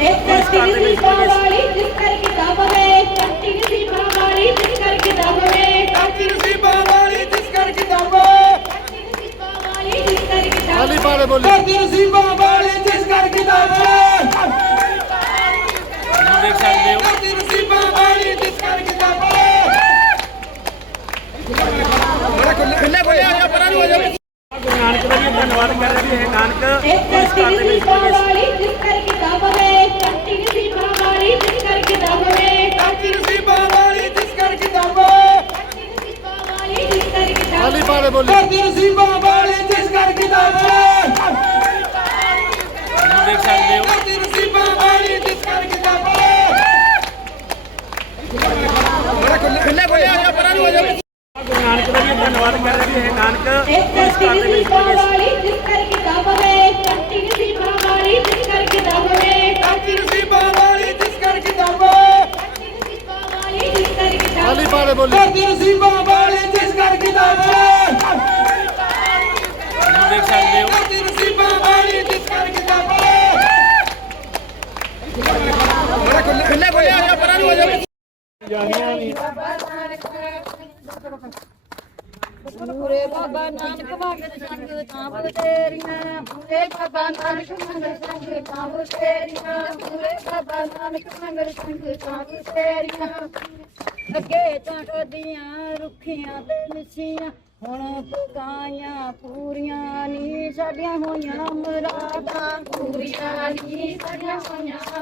ਇੱਕ ਕੱਟੀ ਦੀ ਵਾਲੀ ਜਿਸ ਕਰ ਕਿਤਾਬ ਹੈ ਕੱਟੀ ਦੀ ਵਾਲੀ ਜਿਸ ਕਰ ਕਿਤਾਬ ਹੈ ਕਾਕੀ ਨਸੀਬਾਂ ਵਾਲੀ ਜਿਸ ਕਰ ਕਿਤਾਬ ਕੱਟੀ ਦੀ ਵਾਲੀ ਜਿਸ ਕਰ ਕਿਤਾਬ ਖਾਲੀ ਪਾਲੇ ਬੋਲੀ ਕਾਕੀ ਨਸੀਬਾਂ ਵਾਲੀ ਪਾਲੇ ਬੋਲੀ। ਕਾਕੀ ਨਸੀਬਾਂ ਵਾਲੀ ਜਿਸ ਕਰ ਕਿਤਾਬ ਦੇਖ ਸਕਦੇ ਹੋ। ਕਾਕੀ ਨਸੀਬਾਂ ਵਾਲੀ ਜਿਸ ਕਰ ਕਿਤਾਬ ਬੜਾ ਖੁੱਲੇ ਖੁੱਲੇ ਆ ਜਾ ਪਰਾਂ ਨੂੰ ਆ ਜਾ। ਗੁਰੂ ਨਾਨਕ ਦਾ ਵੀ ਧੰਨਵਾਦ ਕਰ ਰਹੇ ਇਹ ਨਾਨਕ ਇੱਕ ਇਸ ਘਰ ਦੇ ਵਿੱਚ ਪ੍ਰਵੇਸ਼ ਵਾਲੀ ਜਿਸ ਕਰ ਕਿਤਾਬ ਹੈ ਕੱਟੀ ਦੀ ਵਾਲੀ ਜਿਸ ਕਰ ਕਿਤਾਬ ਹੈ ਕਾਕੀ ਖੁੱਲੇ ਖੁੱਲੇ ਆ ਜਾ ਪਰਾਂ ਨੂੰ ਆ ਜਾ ਪੂਰੇ ਬਾਬਾ ਨਾਨਕ ਮੰਗਤ ਸੰਗ ਤਾਂ ਬਤੇਰੀਆਂ ਪੂਰੇ ਬਾਬਾ ਨਾਨਕ ਮੰਗਤ ਸੰਗ ਤਾਂ ਬਤੇਰੀਆਂ ਪੂਰੇ ਬਾਬਾ ਨਾਨਕ ਮੰਗਤ ਸੰਗ ਤਾਂ ਬਤੇਰੀਆਂ ਅੱਗੇ ਤਾਂ ਕਦੀਆਂ ਰੁੱਖੀਆਂ ਤੇ ਮਿੱਸੀਆਂ ਹੁਣ ਪਕਾਈਆਂ ਪੂਰੀਆਂ ਨੀ ਸਾਡੀਆਂ ਹੋਈਆਂ ਮੁਰਾਦਾਂ ਪੂਰੀਆਂ ਨੀ ਸਾਡੀਆਂ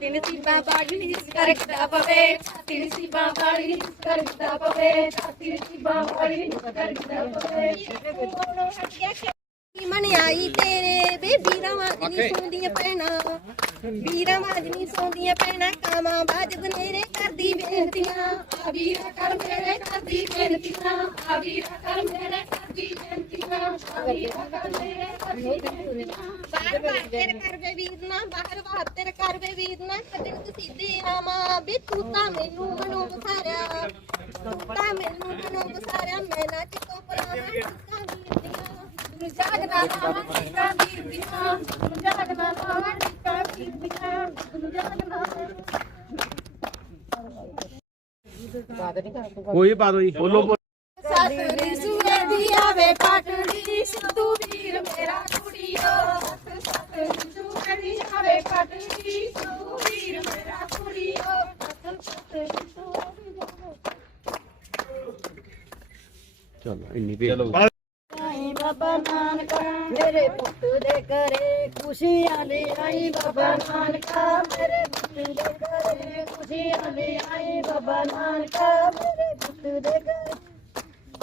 ਤਿੰਨ ਸੀਬਾਂ ਬਾੜੀ ਜਿਸ ਕਰ ਕਿਤਾਬ ਪਵੇ ਤਿੰਨ ਸੀਬਾਂ ਬਾੜੀ ਜਿਸ ਕਰ ਕਿਤਾਬ ਪਵੇ ਤਿੰਨ ਸੀਬਾਂ ਬਾੜੀ ਜਿਸ ਕਰ ਕਿਤਾਬ ਪਵੇ ਮਨ ਆਈ ਤੇਰੇ ਵੇ ਵੀਰਾਂ ਵਾਜਨੀ ਸੌਂਦੀਆਂ ਪੈਣਾ ਵੀਰਾਂ ਵਾਜਨੀ ਸੌਂਦੀਆਂ ਪੈਣਾ ਕਾਵਾਂ ਬਾਜ ਬਨੇਰੇ ਕਰਦੀ ਬੇਨਤੀਆਂ ਆ ਵੀਰਾ ਕਰ ਮੇਰੇ ਕਰਦੀ ਬੇਨਤੀਆਂ ਆ ਵੀਰਾ ਕਰ ਮੇਰੇ ਕਰਦੀ ਬੇਨਤੀਆਂ ਆ ਵੀਰਾ ਕਰ ਮੇਰੇ ਬਾਹਰ ਬਾਹਰ ਤੇਰੇ ਕਰ ਵੇ ਵੀਰ ਨਾ ਬਾਹਰ ਬਾਹਰ ਤੇਰੇ ਕਰ ਵੇ ਵੀਰ ਨਾ ਕੱਢਣ ਕਸੀਦੇ ਆਵਾਂ ਵੀ ਤੂੰ ਤਾਂ ਮੈਨੂੰ ਮਨੋਂ ਵਸਾਰਿਆ ਤੂੰ ਤਾਂ ਮੈਨੂੰ ਮਨੋਂ ਵਸਾਰਿਆ ਮੈਂ ਨਾ ਚਿੱਤੋਂ ਪਰਾਵਾਂ ਚਿੱਤਾਂ ਵੀਰਦੀਆਂ ਜਾਗਦਾ ਲਾਵਾਂ ਚਿੱਤਾਂ ਵੀਰਦੀਆਂ ਜਾਗਦਾ ਲਾਵਾਂ ਚਿੱਤਾਂ ਵੀਰਦੀਆਂ ਜਾਗਦਾ ਕੋਈ ਪਾ ਦੋ ਜੀ ਬੋਲੋ ਬੋਲੋ। ਸਤਰੀ ਸੂਰੇ ਦੀ ਆਵੇ ਪਾਟੜੀ ਸਿੱਧੂ ਵੀਰ ਮੇਰਾ ਕੁੜੀਓ ਸਤਰੀ ਸੂਰੇ ਦੀ ਆਵੇ ਪਾਟੜੀ ਸਿੱਧੂ ਵੀਰ ਮੇਰਾ ਕੁੜੀਓ ਸਤਰੀ ਚਲੋ ਇੰਨੀ ਵੀ ਆਈ ਬਾਬਾ ਨਾਨਕਾ ਮੇਰੇ ਪੁੱਤ ਦੇ ਘਰੇ ਖੁਸ਼ੀਆਂ ਲੈ ਆਈ ਬਾਬਾ ਨਾਨਕਾ ਮੇਰੇ ਪੁੱਤ ਦੇ ਘਰੇ ਖੁਸ਼ੀਆਂ ਲੈ ਆਈ ਬਾਬਾ ਨਾਨਕਾ ਮੇਰੇ ਪੁੱਤ ਦੇ ਘਰੇ।